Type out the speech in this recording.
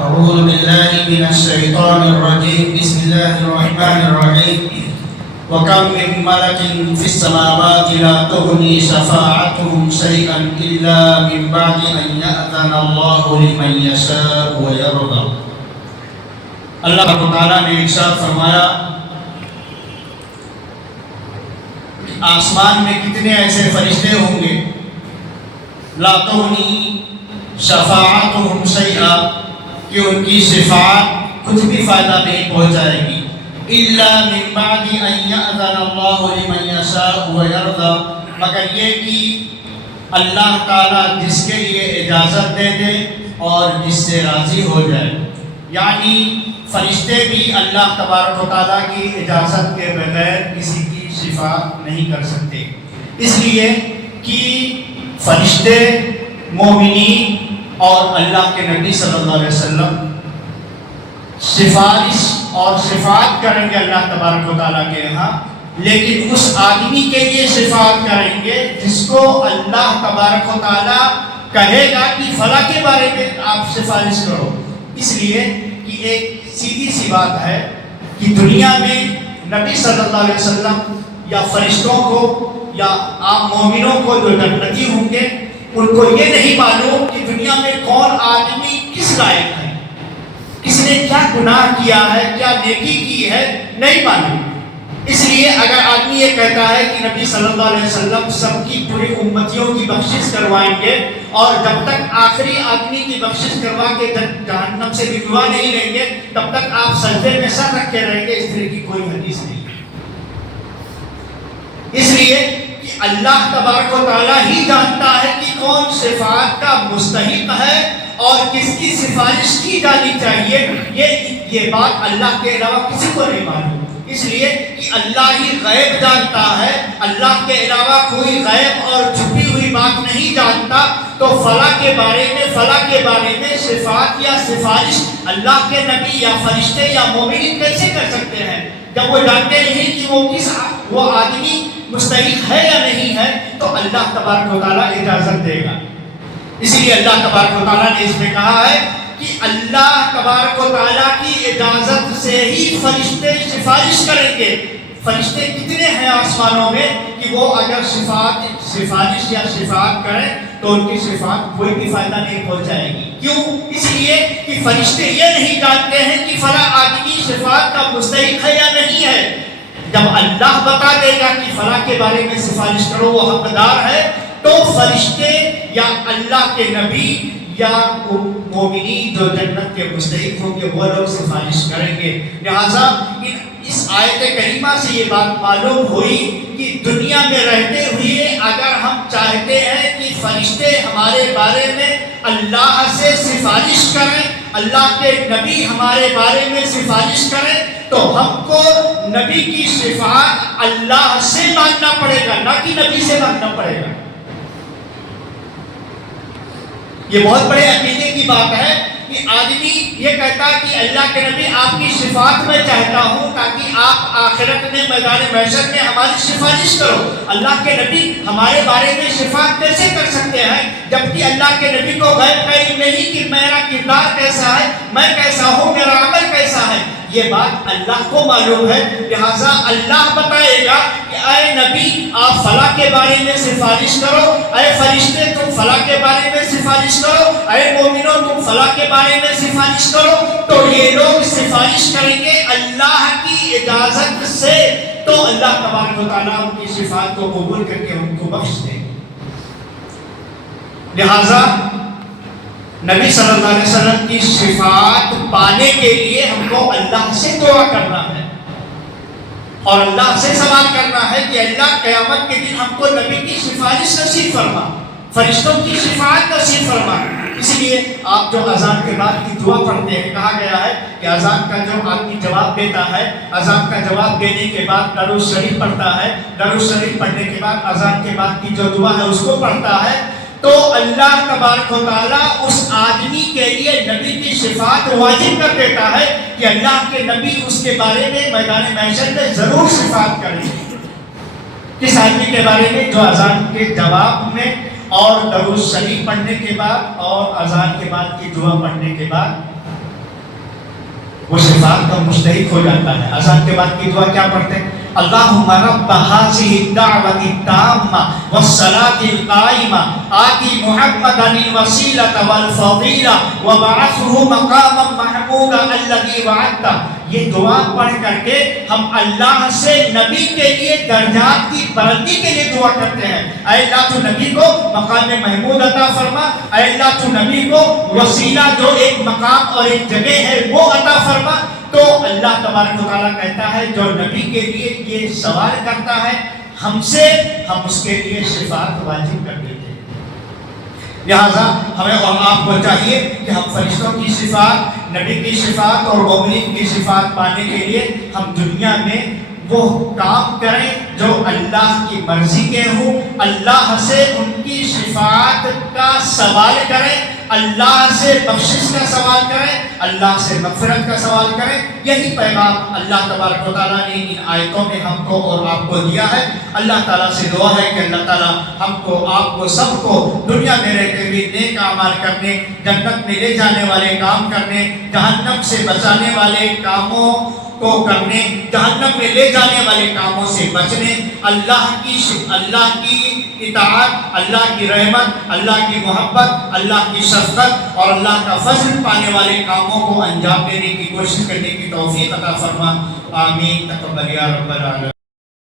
أعوذ بالله من الشيطان الرجيم بسم الله الرحمن الرحيم وكم من ملك في السماوات لا تغني شفاعتهم شيئا إلا من بعد أن يأذن الله لمن يشاء ويرضى. اللہ تعالیٰ نے ارشاد فرمایا آسمان میں کتنے ایسے فرشتے ہوں گے لا تغنی شفاعتهم شیئا کہ ان کی شفاعت کچھ بھی فائدہ نہیں پہنچائے گی الا من بعد ان یأذن اللہ لمن یشاء ویرضی مگر یہ کہ اللہ تعالیٰ جس کے لیے اجازت دے دے اور جس سے راضی ہو جائے. یعنی فرشتے بھی اللہ تبارک و تعالیٰ کی اجازت کے بغیر کسی کی شفاعت نہیں کر سکتے، اس لیے کہ فرشتے مومنین اور اللہ کے نبی صلی اللہ علیہ وسلم سفارش اور شفاعت کریں گے اللہ تبارک و تعالیٰ کے یہاں، لیکن اس آدمی کے لیے شفاعت کریں گے جس کو اللہ تبارک و تعالیٰ کہے گا کہ فلاں کے بارے میں آپ سفارش کرو. اس لیے کہ ایک سیدھی سی بات ہے کہ دنیا میں نبی صلی اللہ علیہ وسلم یا فرشتوں کو یا عام مومنوں کو جو جنتی ہوں گے ان کو یہ نہیں معلوم کہ دنیا میں کون آدمی کس لائق ہے، کس نے کیا گناہ کیا ہے، کیا نیکی کی ہے، نہیں معلوم. اس لیے اگر آدمی یہ کہتا ہے کہ نبی صلی اللہ علیہ وسلم سب کی پوری امتیوں کی بخشش کروائیں گے اور جب تک آخری آدمی کی بخشش کروا کے جہنم سے نکلوا نہیں لیں گے تب تک آپ سجدے میں سر رکھے رہیں گے، اس طرح کی کوئی حدیث نہیں. اس لیے کہ اللہ تبارک و تعالیٰ ہی جانتا ہے کہ کون شفاعت کا مستحق ہے اور کس کی سفارش کی جانی چاہیے. یہ بات اللہ کے علاوہ کسی کو نہیں معلوم، اس لیے کہ اللہ ہی غیب جانتا ہے، اللہ کے علاوہ کوئی غیب اور چھپی ہوئی بات نہیں جانتا. تو فلاں کے بارے میں شفاعت یا سفارش اللہ کے نبی یا فرشتے یا مومنین کیسے کر سکتے ہیں جب وہ جانتے نہیں کہ وہ آدمی مستحق ہے یا نہیں ہے. تو اللہ تبارک و تعالیٰ اجازت دے گا. اس لیے اللہ تبارک و تعالیٰ نے اس میں کہا ہے کہ اللہ تبارک و تعالیٰ کی اجازت سے ہی فرشتے سفارش کریں گے. فرشتے کتنے ہیں آسمانوں میں کہ وہ اگر سفارش یا شفاعت کریں تو ان کی شفاعت کوئی بھی فائدہ نہیں پہنچائے گی. کیوں؟ اس لیے کہ فرشتے یہ نہیں جانتے ہیں کہ فلاں آدمی شفاعت کا مستحق ہے یا نہیں ہے. جب اللہ بتا دے گا کہ فلاں کے بارے میں سفارش کرو وہ حقدار ہے تو فرشتے یا اللہ کے نبی یا مومنین جو جنت کے مستحق ہوں گے وہ لوگ سفارش کریں گے. لہٰذا اس آیت کریمہ سے یہ بات معلوم ہوئی کہ دنیا میں رہتے ہوئے اگر ہم چاہتے ہیں کہ فرشتے ہمارے بارے میں اللہ سے سفارش کریں، اللہ کے نبی ہمارے بارے میں سفارش کریں، تو ہم کو نبی کی شفاعت اللہ سے مانگنا پڑے گا، نہ کہ نبی سے مانگنا پڑے گا. یہ بہت بڑے عقیدے کی بات ہے کہ آدمی یہ کہتا ہے کہ اللہ کے نبی آپ کی شفاعت میں چاہتا ہوں تاکہ آپ آخرت میں میدان محشر میں ہماری سفارش کرو. اللہ کے نبی ہمارے بارے میں شفاعت کیسے کر سکتے ہیں جبکہ اللہ کے نبی کو غیب کا علم نہیں کہ میرا کردار کیسا ہے، میں کیسا ہوں، میرا عمل کیسا ہے. یہ بات اللہ کو معلوم ہے. لہٰذا اللہ بتائے گا کہ اے نبی آپ فلاں کے بارے میں سفارش کرو، اے فرشتے تم فلاں کے بارے میں سفارش کرو، اے مومنوں تم فلاں کے بارے میں سفارش کرو. تو یہ لوگ سفارش کریں گے اللہ کی اجازت سے، تو اللہ تبارک و تعالیٰ ان کی شفاعت کو قبول کر کے ان کو بخش دے. لہٰذا نبی صلی اللہ علیہ وسلم کی شفاعت پانے کے لیے ہم کو اللہ سے دعا کرنا ہے اور اللہ سے سوال کرنا ہے کہ اللہ قیامت کے دن ہم کو نبی کی سفارش نصیب فرما، فرشتوں کی شفاعت نصیب فرما. اس لیے آپ جو اذان کے بعد کی دعا پڑھتے ہیں، کہا گیا ہے کہ اذان کا جو آدمی جواب دیتا ہے، اذان کا جواب دینے کے بعد درود شریف پڑھتا ہے، درود شریف پڑھنے کے بعد اذان کے بعد کی جو دعا ہے اس کو پڑھتا ہے، تو اللہ تبارک و تعالیٰ اس آدمی کے لیے نبی کی شفاعت واجب کر دیتا ہے کہ اللہ کے نبی اس کے بارے میں میدان محشر میں ضرور شفاعت کریں گے. کس آدمی کے بارے میں جو اذان کے جواب میں اور درود شریف پڑھنے کے بعد اور اذان کے بعد کی دعا پڑھنے کے بعد وہ صفات کا مستحق ہو جاتا ہے. اذان کے بعد کی دعا کیا پڑھتے ہیں؟ اللہم رب هذه الدعوة التامة والصلاة القائمة آتی محمدا الوسیلة والفضیلہ وبعثه مقاما محمودا الذی وعدتہ. یہ دعا پڑھ کر کے ہم اللہ سے نبی کے لیے درجات کی بلندی کے لیے دعا کرتے ہیں. اے اللہ تو نبی کو مقام محمود عطا فرما، اے اللہ تو نبی کو وسیلہ جو ایک مقام اور ایک جگہ ہے وہ عطا فرما. تو اللہ تبارک و تعالیٰ کہتا ہے جو نبی کے لیے یہ سوال کرتا ہے ہم سے، ہم اس کے لیے شفاعت واجب کر دیتے ہیں. لہذا ہمیں اور آپ کو چاہیے کہ ہم فرشتوں کی شفاعت، نبی کی شفاعت اور مومنین کی شفاعت پانے کے لیے ہم دنیا میں وہ کام کریں جو اللہ کی مرضی کے ہوں. اللہ سے ان کی شفاعت کا سوال کریں، اللہ سے بخشش کا سوال کریں، اللہ سے مغفرت کا سوال کریں. یہی پیغام اللہ تبارک و تعالیٰ نے ان آیتوں میں ہم کو اور آپ کو دیا ہے. اللہ تعالیٰ سے دعا ہے کہ اللہ تعالیٰ ہم کو، آپ کو، سب کو دنیا میں رہتے ہوئے نیک اعمال کرنے، جنت میں لے جانے والے کام کرنے، جہنم سے بچانے والے کاموں کو کرنے، جہنم میں لے جانے والے کاموں سے بچنے، اللہ کی اطاعت، اللہ کی رحمت، اللہ کی محبت، اللہ کی شفقت اور اللہ کا فضل پانے والے کاموں کو انجام دینے کی کوشش کرنے کی توفیق عطا فرما. آمین. تقبل یا رب العالمین.